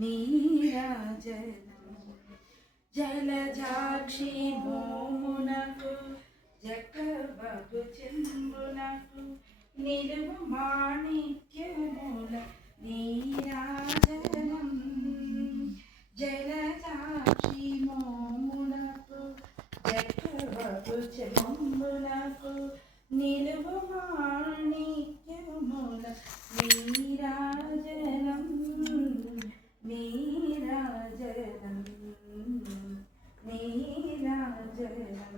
నీరాజనం జలజాక్షి మోమునకు జగబగు చెంబునకు నిలువు మాణిక్యముల నీరాజనం జలజాక్షి మోమునకు జగబగు చెంబునకు నిలువు మాణిక్యముల నీరాజనం నీరాజనం నీరాజనం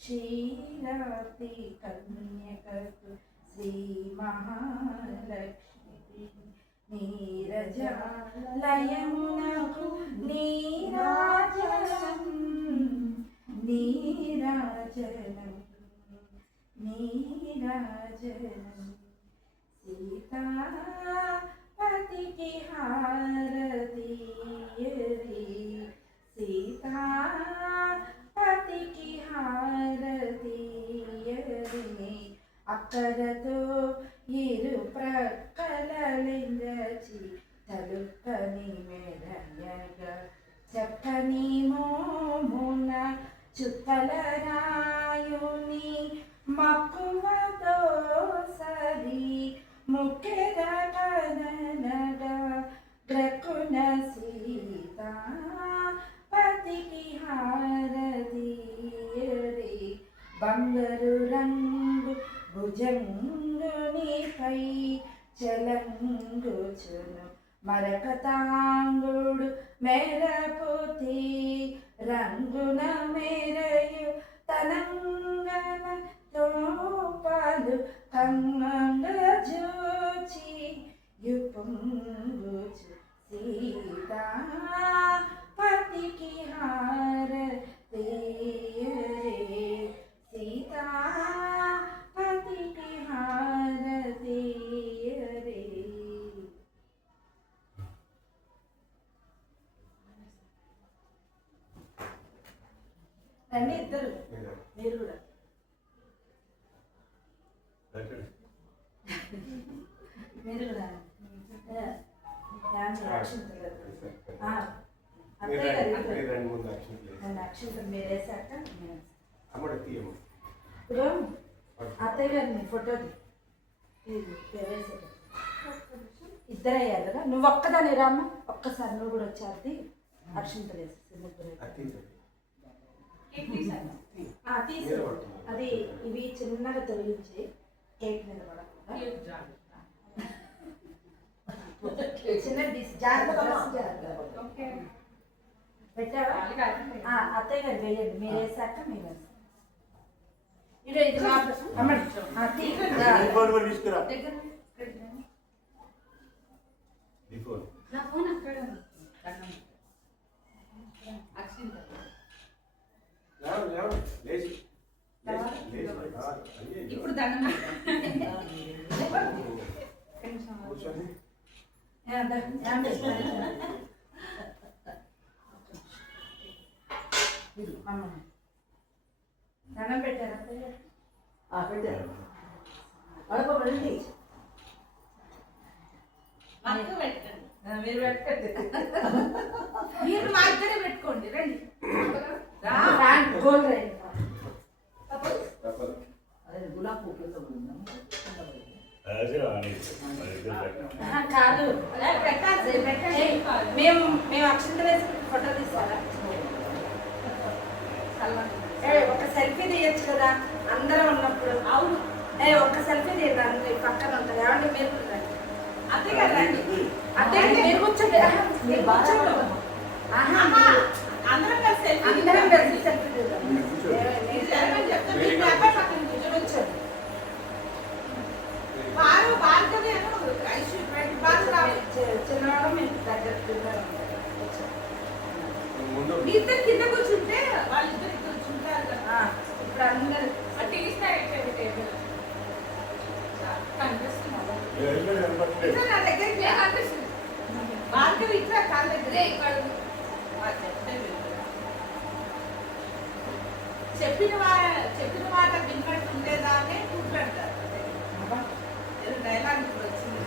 క్షీరాతి కన్యకకు శ్రీ మహాలక్ష్మి నీరజాలయమునకు నీరాజనం నీరాజనం నీరాజనం సీతాపతికి హారతీయరి సీతాపతికి హారతీయరి అక్కరతో ఇరు ప్రక్కలలింగచి తలుపని మెరయగా చక్కని మోమున చుక్కల రాయుని మక్కువతో సరి ముఖ్యద కననగా గ్రకున సీత పతికి హారతీయరి బంగారు రంగు భుజంగునిపై చలంగుచును మరకతాంగుడు మెరపుతి రంగున మెరయు తనంగన తోపాలు కంగ జోచి యుపంగుచు సీతా పతికి హారతీయరే సీతా పతికి హారతీయరే. రండి ఇద్దరు మీరు కూడా మీరు కూడా అక్షంతలు మీరు వేసాక ఇప్పుడు అత్తయ్య గారిని ఫోటో వేసాక ఇద్దరు అయ్యారు కదా నువ్వు ఒక్కదాని రామ్మ ఒక్కసారి నువ్వు కూడా వచ్చి అక్షంతలు వేసేసి ముగ్గురు తీసి అది ఇవి చిన్నగా తొలగించి కేక్ మీద పడకుండా చిన్న పెట్టావా అత్తయ్య గారు వేయండి మీరు వేసాక మీరు ఇప్పుడు దండం దండం పెట్టారా పెట్టారు అడపండి మీరు పెట్టండి మీరు మా ఇద్దరే పెట్టుకోండి రండి గోల్ రండి గులాబ్ కాదు పెట్టాలి మేము అక్షంతలు వేసి ఫోటో తీసుకోవాలా ఒక సెల్ఫీ తీయచ్చు కదా అందరం ఉన్నప్పుడు అవును ఒక సెల్ఫీ తీయడానికి పక్కన ఉంటుంది ఏమంటే మీరు రండి అదే కదా రండి అదే మీరు కూర్చోండి మీరు కూర్చోండి అందరం కలిసి సెల్ఫీ తీద్దాం చిన్నవాడు మీరు దగ్గర ఇద్దరు కింద కూర్చుంటే వాళ్ళిద్దరు కూర్చుంటారు కదా ఇప్పుడు అందరు నా దగ్గరికి భార్గవి ఇట్లా కాళ్ళ దగ్గరే ఇక్కడ చెప్పిన మాట విన్నట్టు ఉండేదానే కూర్చుంటారు డైలాగ్ ఇప్పుడు వచ్చింది